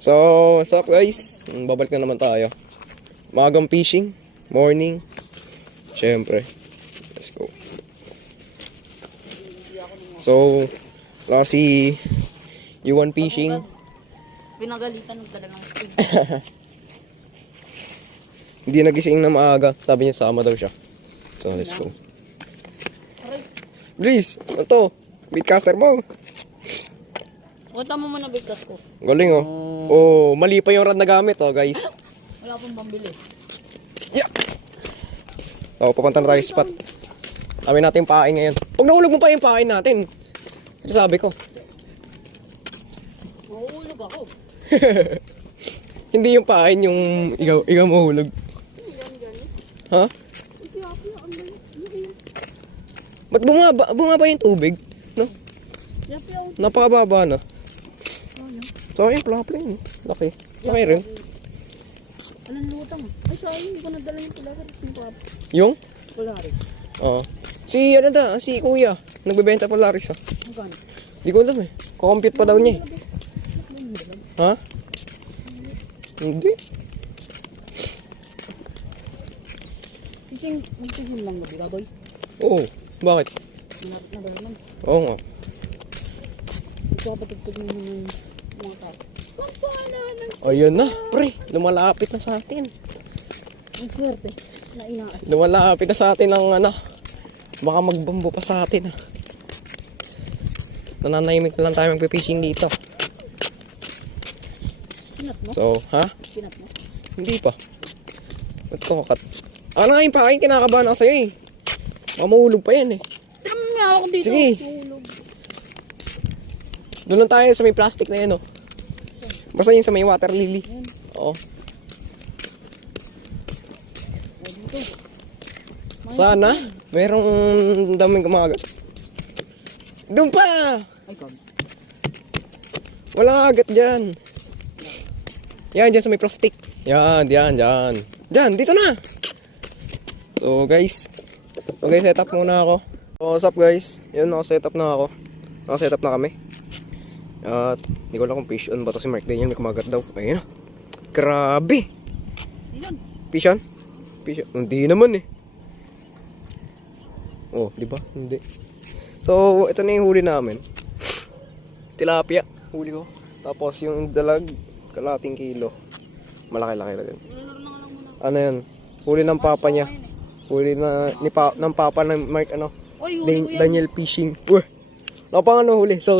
So, what's up guys? Babalik na naman tayo. Magang fishing, morning. Siyempre. Let's go. So, wala si Yuan Fishing. Pinagalitan nagdala ng stig. Hindi nagising na maaga. Sabi niya sama daw siya. So, let's go. Please, ano to? Beatcaster mo. Wata mo muna bigkas ko. Galing oh. Oh, mali pa yung rod na gamit oh guys. Wala pong pambili. Yeah! So, papunta na tayo sa spot. Sabi natin yung pain ngayon. Huwag nahulog mo pa yung pain natin. Sabi ko. Mahulog ako. Hindi yung pain yung ikaw mahulog. Ha? Ba't bumaba yung tubig? No? Napakababa na. So, ayun, plapling. Laki. Laki rin. Anong lutang? Ay, sayang. Hindi ko nadala yung pularis ni Papa. Yung? Pularis. Oo. Si Kuya. Nagbebenta Polaris ah. Magkano? Hindi ko alam eh. Kukompute pa daw niya eh. Ha? Hindi. Fishing lang gabi, baboy. Oo. Bakit? Nadala lang. Oo nga. Ipapatugtog mo yung mga tao. Ayun na. Pre, lumalapit na sa atin. Ang swerte. Na inaas. Lumalapit na sa atin ang ano. Baka magbambo pa sa atin ah. Nananahimik na lang tayo magpipishing dito. Pinat mo? So, ha? Pinat mo? Hindi pa. Ba't ko kakat? Ano nga yung pakin? Kinakabahan ako sa'yo eh. Baka mahulog pa yan eh. Tama niya ako dito. Sige. Tulog. Doon lang tayo sa may plastic na yan oh. Basta yun sa may water lily. Oo. Sana. Merong daming kumagat. Doon pa! Ay, God. Walang agat dyan. Yan, dyan sa may plastic. Yan, dyan. Dyan, dito na! So guys, setup muna ako. So what's up guys? Yun, naka-setup na ako. Naka-setup na kami. At hindi ko alam kung fish on ba to si Mark Daniel. May kumagat daw. Ayun na. Grabe! Ilan? Fish on? Fish on? Hindi naman eh. Oh, di ba? Hindi. So, ito na yung huli namin. Tilapia, huli ko. Tapos yung dalag, kalating kilo. Malaki-laki lang. Ano yan? Huli ng papa niya. Huli na ng papa ng Mark ano. Oy, huli ko yan. Daniel Fishing. Uy. Napang ano huli. So